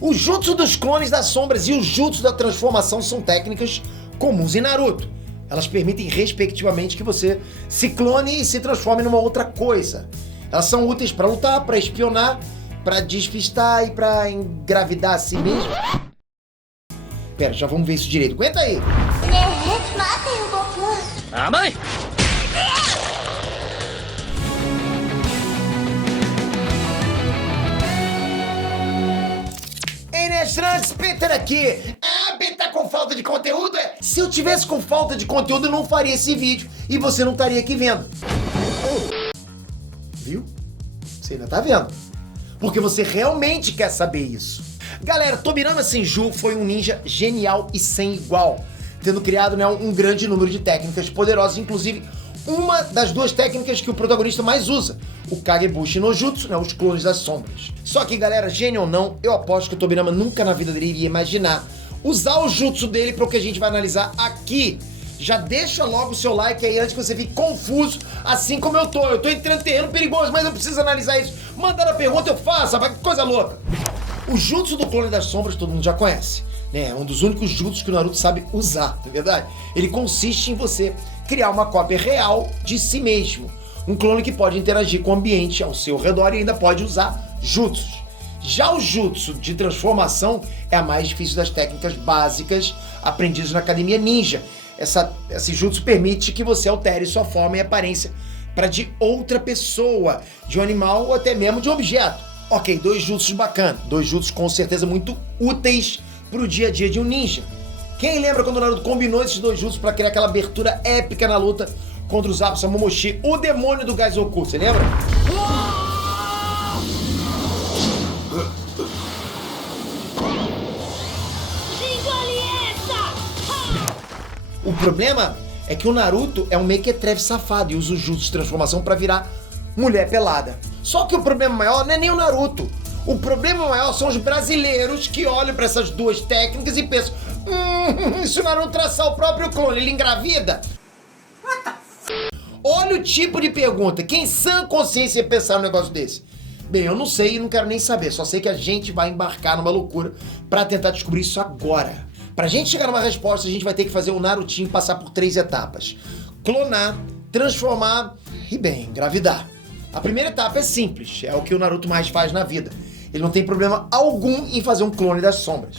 O Jutsu dos Clones das Sombras e o Jutsu da Transformação são técnicas comuns em Naruto. Elas permitem, respectivamente, que você se clone e se transforme numa outra coisa. Elas são úteis para lutar, para espionar, para despistar e para engravidar a si mesmo. Pera, já vamos ver isso direito. Aguenta aí! Matem o Goku! Ah, mãe! Trunks, Peter aqui! Ah, Peter tá com falta de conteúdo? Se eu tivesse com falta de conteúdo, eu não faria esse vídeo e você não estaria aqui vendo. Viu? Você ainda tá vendo. Porque você realmente quer saber isso. Galera, Tobirama Senju foi um ninja genial e sem igual, tendo criado, né, um grande número de técnicas poderosas, inclusive uma das duas técnicas que o protagonista mais usa, o Kagebushi no Jutsu, né, os clones das sombras. Só que, galera, gênio ou não, eu aposto que o Tobirama nunca na vida dele iria imaginar usar o Jutsu dele para o que a gente vai analisar aqui. Já deixa logo o seu like aí antes que você fique confuso, assim como eu tô. Eu tô entrando em terreno perigoso, mas eu preciso analisar isso. Mandando a pergunta, eu faço, rapaz, que coisa louca. O Jutsu do Clone das Sombras todo mundo já conhece, né? É um dos únicos jutsus que o Naruto sabe usar, não é verdade? Ele consiste em você criar uma cópia real de si mesmo. Um clone que pode interagir com o ambiente ao seu redor e ainda pode usar jutsus. Já o jutsu de transformação é a mais difícil das técnicas básicas aprendidas na Academia Ninja. Esse jutsu permite que você altere sua forma e aparência para de outra pessoa, de um animal ou até mesmo de um objeto. Ok, dois jutsus bacanas, dois jutsus com certeza muito úteis pro dia a dia de um ninja. Quem lembra quando o Naruto combinou esses dois jutsus para criar aquela abertura épica na luta contra o Zabuza Momoshi, o demônio do Gaizoku, você lembra? O problema é que o Naruto é um mequetrefe safado e usa o jutsu de transformação para virar mulher pelada. Só que o problema maior não é nem o Naruto. O problema maior são os brasileiros que olham para essas duas técnicas e pensam: se o Naruto traçar o próprio clone, ele engravida? Olha o tipo de pergunta. Quem sã consciência ia pensar num negócio desse? Bem, eu não sei e não quero nem saber. Só sei que a gente vai embarcar numa loucura para tentar descobrir isso agora. Pra gente chegar numa resposta, a gente vai ter que fazer o Narutinho passar por 3 etapas: clonar, transformar e, bem, engravidar. A primeira etapa é simples, é o que o Naruto mais faz na vida. Ele não tem problema algum em fazer um clone das sombras.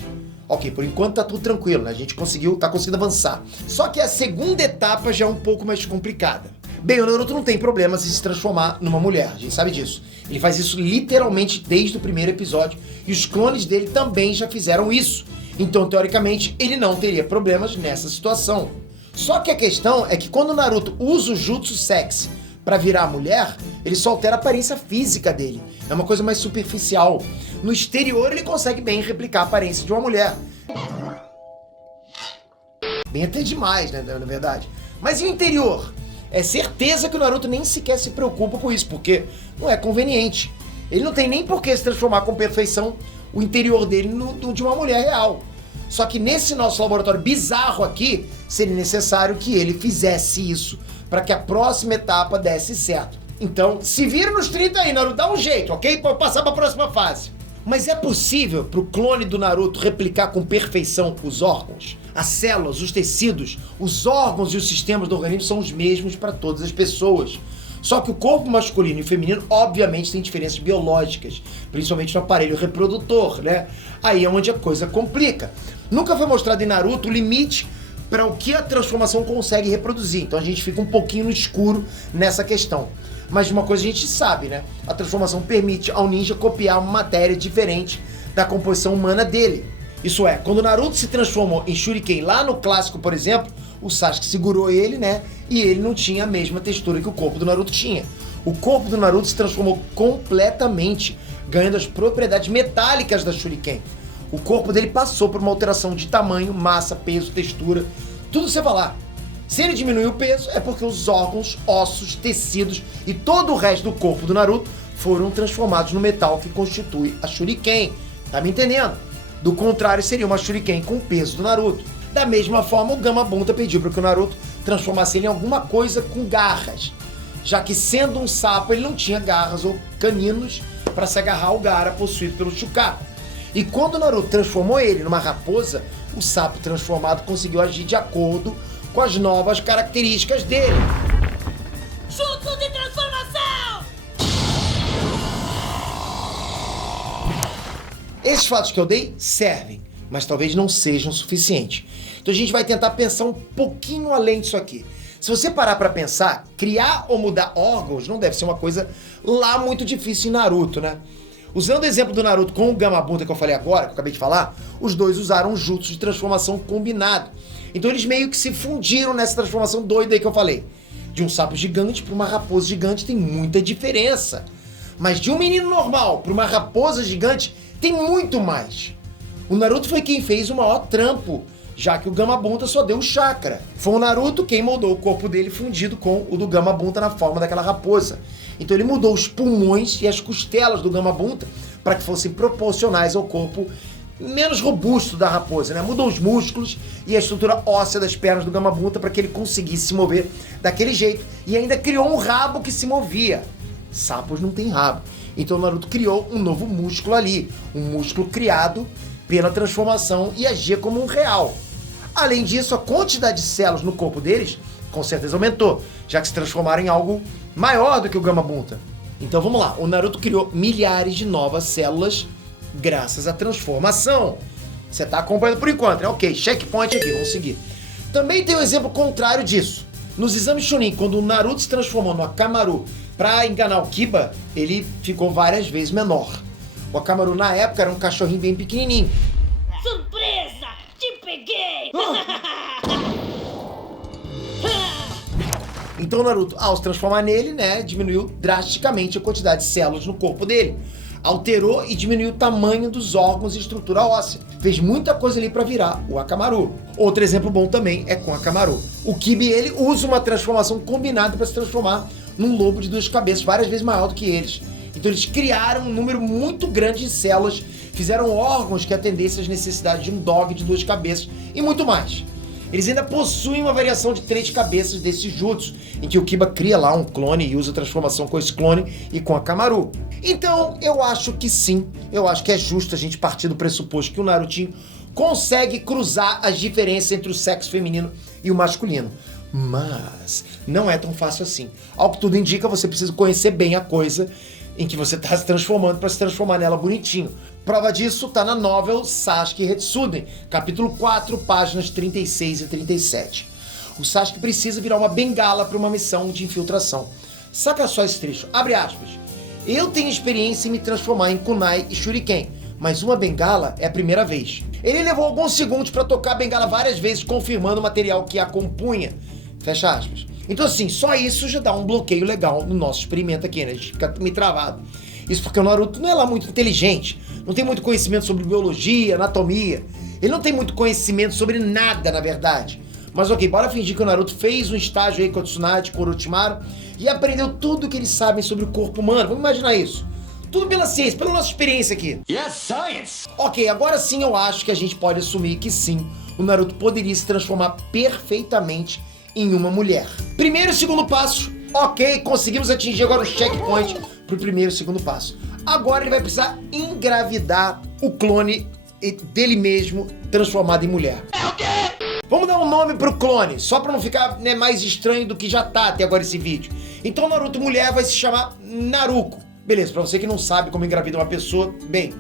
Ok, por enquanto tá tudo tranquilo, né? A gente tá conseguindo avançar. Só que a segunda etapa já é um pouco mais complicada. Bem, o Naruto não tem problemas em se transformar numa mulher, a gente sabe disso. Ele faz isso literalmente desde o primeiro episódio e os clones dele também já fizeram isso. Então, teoricamente, ele não teria problemas nessa situação. Só que a questão é que quando o Naruto usa o jutsu sexy pra virar mulher, ele só altera a aparência física dele. É uma coisa mais superficial. No exterior, ele consegue bem replicar a aparência de uma mulher. Bem até demais, né, na verdade. Mas e o interior? É certeza que o Naruto nem sequer se preocupa com isso, porque não é conveniente. Ele não tem nem por que se transformar com perfeição o interior dele no de uma mulher real. Só que nesse nosso laboratório bizarro aqui, seria necessário que ele fizesse isso para que a próxima etapa desse certo. Então, se vira nos 30 aí, Naruto, dá um jeito, ok? Para passar para a próxima fase. Mas é possível para o clone do Naruto replicar com perfeição os órgãos? As células, os tecidos, os órgãos e os sistemas do organismo são os mesmos para todas as pessoas. Só que o corpo masculino e feminino, obviamente, tem diferenças biológicas, principalmente no aparelho reprodutor, né? Aí é onde a coisa complica. Nunca foi mostrado em Naruto o limite para o que a transformação consegue reproduzir, então a gente fica um pouquinho no escuro nessa questão. Mas uma coisa a gente sabe, né? A transformação permite ao ninja copiar uma matéria diferente da composição humana dele. Isso é, quando o Naruto se transformou em Shuriken lá no clássico, por exemplo, o Sasuke segurou ele, né? E ele não tinha a mesma textura que o corpo do Naruto tinha. O corpo do Naruto se transformou completamente, ganhando as propriedades metálicas da Shuriken. O corpo dele passou por uma alteração de tamanho, massa, peso, textura, tudo você vai lá. Se ele diminuiu o peso, é porque os órgãos, ossos, tecidos e todo o resto do corpo do Naruto foram transformados no metal que constitui a Shuriken. Tá me entendendo? Do contrário, seria uma Shuriken com o peso do Naruto. Da mesma forma, o Gamabunta pediu para que o Naruto transformasse ele em alguma coisa com garras, já que sendo um sapo ele não tinha garras ou caninos para se agarrar ao Gaara possuído pelo Chukaku. E quando o Naruto transformou ele numa raposa, o sapo transformado conseguiu agir de acordo com as novas características dele. Jutsu de transformação! Esses fatos que eu dei servem, mas talvez não sejam suficientes. Então a gente vai tentar pensar um pouquinho além disso aqui. Se você parar pra pensar, criar ou mudar órgãos não deve ser uma coisa lá muito difícil em Naruto, né? Usando o exemplo do Naruto com o Gamabunta que eu falei agora, que eu acabei de falar, os dois usaram um jutsu de transformação combinado. Então eles meio que se fundiram nessa transformação doida aí que eu falei. De um sapo gigante para uma raposa gigante tem muita diferença. Mas de um menino normal para uma raposa gigante tem muito mais. O Naruto foi quem fez o maior trampo, já que o Gamabunta só deu o chakra. Foi o Naruto quem moldou o corpo dele fundido com o do Gamabunta na forma daquela raposa. Então ele mudou os pulmões e as costelas do Gamabunta para que fossem proporcionais ao corpo menos robusto da raposa, né? Mudou os músculos e a estrutura óssea das pernas do Gamabunta para que ele conseguisse se mover daquele jeito. E ainda criou um rabo que se movia. Sapos não têm rabo. Então o Naruto criou um novo músculo ali. Um músculo criado pela transformação e agia como um real. Além disso, a quantidade de células no corpo deles com certeza aumentou, já que se transformaram em algo maior do que o Gamabunta. Então vamos lá, o Naruto criou milhares de novas células graças à transformação. Você tá acompanhando por enquanto, né? Ok, checkpoint aqui, vamos seguir. Também tem um exemplo contrário disso. Nos exames Chunin, quando o Naruto se transformou no Akamaru pra enganar o Kiba, ele ficou várias vezes menor. O Akamaru na época era um cachorrinho bem pequenininho. Surpresa! Te peguei! Então o Naruto, ao se transformar nele, né, diminuiu drasticamente a quantidade de células no corpo dele. Alterou e diminuiu o tamanho dos órgãos e estrutura óssea. Fez muita coisa ali para virar o Akamaru. Outro exemplo bom também é com o Akamaru. O Kiba, ele usa uma transformação combinada para se transformar num lobo de duas cabeças, várias vezes maior do que eles. Então eles criaram um número muito grande de células, fizeram órgãos que atendessem às necessidades de um dog de duas cabeças e muito mais. Eles ainda possuem uma variação de 3 cabeças desse jutsu, em que o Kiba cria lá um clone e usa a transformação com esse clone e com a Akamaru. Então, eu acho que sim, eu acho que é justo a gente partir do pressuposto que o Narutinho consegue cruzar as diferenças entre o sexo feminino e o masculino. Mas não é tão fácil assim. Ao que tudo indica, você precisa conhecer bem a coisa em que você está se transformando para se transformar nela bonitinho. Prova disso tá na novel Sasuke Retsuden, capítulo 4, páginas 36 e 37. O Sasuke precisa virar uma bengala para uma missão de infiltração. Saca só esse trecho, abre aspas. Eu tenho experiência em me transformar em kunai e shuriken, mas uma bengala é a primeira vez. Ele levou alguns segundos para tocar a bengala várias vezes, confirmando o material que a compunha. Fecha aspas. Então assim, só isso já dá um bloqueio legal no nosso experimento aqui, né? A gente fica meio travado. Isso porque o Naruto não é lá muito inteligente, não tem muito conhecimento sobre biologia, anatomia. Ele não tem muito conhecimento sobre nada, na verdade. Mas ok, bora fingir que o Naruto fez um estágio aí com o Tsunade, com o Orochimaru, e aprendeu tudo o que eles sabem sobre o corpo humano. Vamos imaginar isso. Tudo pela ciência, pela nossa experiência aqui. Yes, science! Ok, agora sim eu acho que a gente pode assumir que sim, o Naruto poderia se transformar perfeitamente em uma mulher. Primeiro e segundo passo, ok, conseguimos atingir agora o checkpoint pro primeiro e segundo passo. Agora ele vai precisar engravidar o clone dele mesmo transformado em mulher. É o quê? Vamos dar um nome pro clone, só pra não ficar, né, mais estranho do que já tá até agora esse vídeo. Então Naruto mulher vai se chamar Naruko. Beleza, pra você que não sabe como engravida uma pessoa, bem,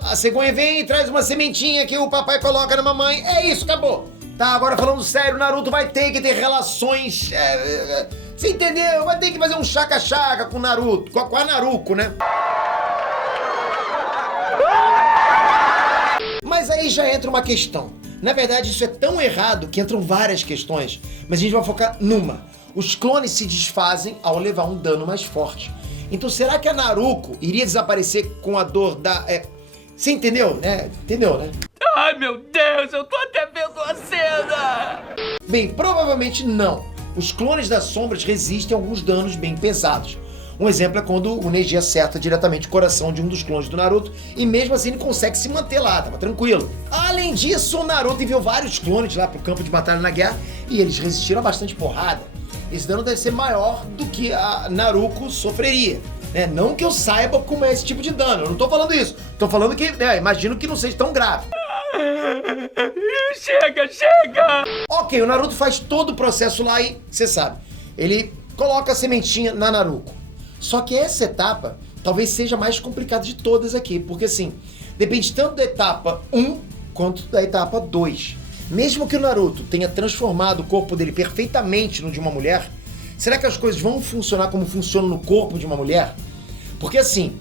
a cegonha vem e traz uma sementinha que o papai coloca na mamãe, é isso, acabou. Tá, agora falando sério, Naruto vai ter que ter relações, você entendeu? Vai ter que fazer um chaca-chaca com o Naruto, com a Naruko, né? Mas aí já entra uma questão. Na verdade, isso é tão errado que entram várias questões, mas a gente vai focar numa. Os clones se desfazem ao levar um dano mais forte. Então será que a Naruko iria desaparecer com a dor da... Você entendeu, né? Entendeu, né? Ai, meu Deus, eu tô até vendo a cena! Bem, provavelmente não. Os clones das sombras resistem a alguns danos bem pesados. Um exemplo é quando o Neji acerta diretamente o coração de um dos clones do Naruto e mesmo assim ele consegue se manter lá, tava tranquilo. Além disso, o Naruto enviou vários clones lá pro campo de batalha na guerra e eles resistiram a bastante porrada. Esse dano deve ser maior do que a Naruko sofreria. né? Não que eu saiba como é esse tipo de dano, eu não tô falando isso. Tô falando que, né, imagino que não seja tão grave. Chega! Ok, o Naruto faz todo o processo lá e, você sabe, ele coloca a sementinha na Naruko. Só que essa etapa talvez seja a mais complicada de todas aqui, porque assim, depende tanto da etapa 1 quanto da etapa 2. Mesmo que o Naruto tenha transformado o corpo dele perfeitamente no de uma mulher, será que as coisas vão funcionar como funcionam no corpo de uma mulher? Porque assim,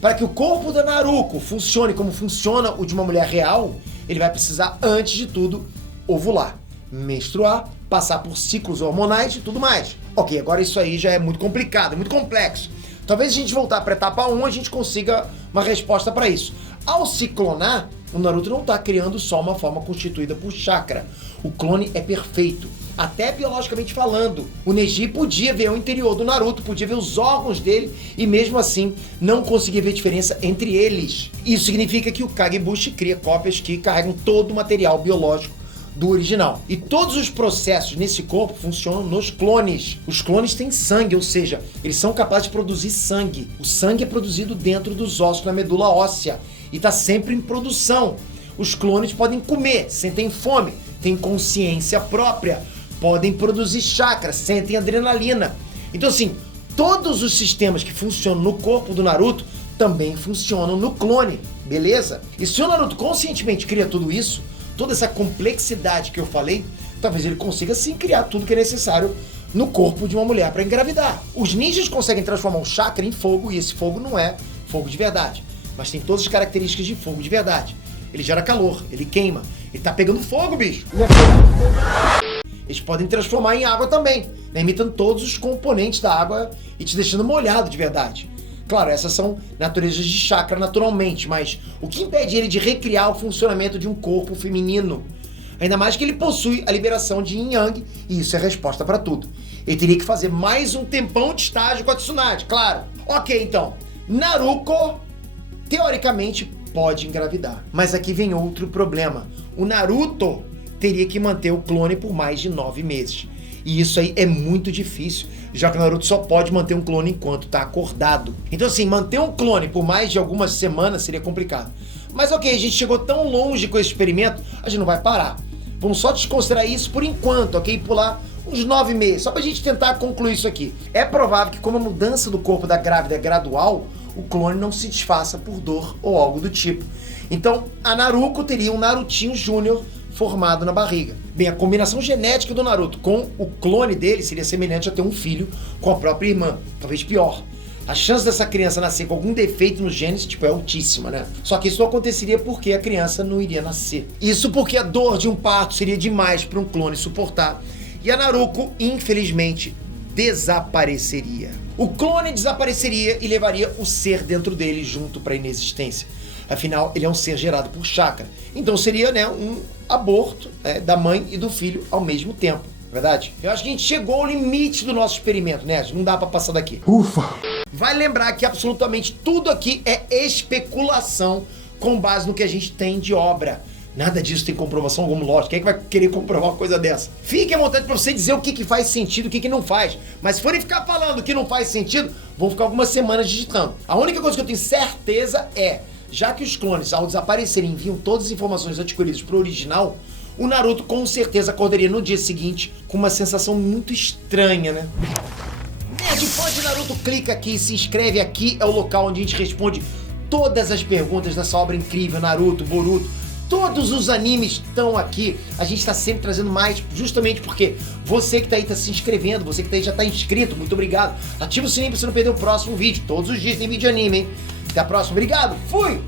para que o corpo da Naruko funcione como funciona o de uma mulher real, ele vai precisar, antes de tudo, ovular, menstruar, passar por ciclos hormonais e tudo mais. Ok, agora isso aí já é muito complicado, muito complexo. Talvez a gente voltar para a etapa 1 a gente consiga uma resposta para isso. Ao se clonar, o Naruto não está criando só uma forma constituída por chakra. O clone é perfeito, até biologicamente falando. O Neji podia ver o interior do Naruto, podia ver os órgãos dele e mesmo assim não conseguia ver diferença entre eles. Isso significa que o Kagebushi cria cópias que carregam todo o material biológico do original. E todos os processos nesse corpo funcionam nos clones. Os clones têm sangue, ou seja, eles são capazes de produzir sangue. O sangue é produzido dentro dos ossos, na medula óssea, e está sempre em produção. Os clones podem comer, sentem fome, têm consciência própria, podem produzir chakra, sentem adrenalina. Então assim, todos os sistemas que funcionam no corpo do Naruto também funcionam no clone, beleza? E se o Naruto conscientemente cria tudo isso, toda essa complexidade que eu falei, talvez ele consiga sim criar tudo que é necessário no corpo de uma mulher para engravidar. Os ninjas conseguem transformar o chakra em fogo e esse fogo não é fogo de verdade, mas tem todas as características de fogo de verdade. Ele gera calor, ele queima, ele tá pegando fogo, bicho. Eles podem transformar em água também, né, imitando todos os componentes da água e te deixando molhado de verdade. Claro, essas são naturezas de chakra naturalmente, mas o que impede ele de recriar o funcionamento de um corpo feminino? Ainda mais que ele possui a liberação de Yin Yang, e isso é a resposta para tudo. Ele teria que fazer mais um tempão de estágio com a Tsunade, claro. Ok, então, Naruko, teoricamente, pode engravidar. Mas aqui vem outro problema. O Naruto teria que manter o clone por mais de 9 meses. E isso aí é muito difícil, já que o Naruto só pode manter um clone enquanto tá acordado. Então assim, manter um clone por mais de algumas semanas seria complicado. Mas ok, a gente chegou tão longe com esse experimento, a gente não vai parar. Vamos só desconsiderar isso por enquanto, ok? Pular uns 9 meses, só pra gente tentar concluir isso aqui. É provável que como a mudança do corpo da grávida é gradual, o clone não se desfaça por dor ou algo do tipo. Então, a Naruko teria um Narutinho Júnior formado na barriga. Bem, a combinação genética do Naruto com o clone dele seria semelhante a ter um filho com a própria irmã, talvez pior. A chance dessa criança nascer com algum defeito nos genes, é altíssima, né? Só que isso não aconteceria porque a criança não iria nascer. Isso porque a dor de um parto seria demais para um clone suportar. E a Naruko, infelizmente, desapareceria. O clone desapareceria e levaria o ser dentro dele junto para a inexistência. Afinal, ele é um ser gerado por chakra. Então seria, né, um aborto, né, da mãe e do filho ao mesmo tempo, verdade? Eu acho que a gente chegou ao limite do nosso experimento, né? Não dá pra passar daqui. Ufa! Vai lembrar que absolutamente tudo aqui é especulação com base no que a gente tem de obra. Nada disso tem comprovação alguma lógica. Quem é que vai querer comprovar uma coisa dessa? Fique à vontade pra você dizer o que faz sentido e o que não faz. Mas se forem ficar falando que não faz sentido, vão ficar algumas semanas digitando. A única coisa que eu tenho certeza é, já que os clones, ao desaparecerem, enviam todas as informações adquiridas pro original, o Naruto com certeza acordaria no dia seguinte com uma sensação muito estranha, né? Nerd fã de Naruto, clica aqui, se inscreve aqui, é o local onde a gente responde todas as perguntas dessa obra incrível, Naruto, Boruto. Todos os animes estão aqui, a gente está sempre trazendo mais, justamente porque você que está aí está se inscrevendo, você que tá aí já está inscrito, muito obrigado. Ativa o sininho para você não perder o próximo vídeo, todos os dias tem vídeo de anime, hein? Até a próxima, obrigado, fui!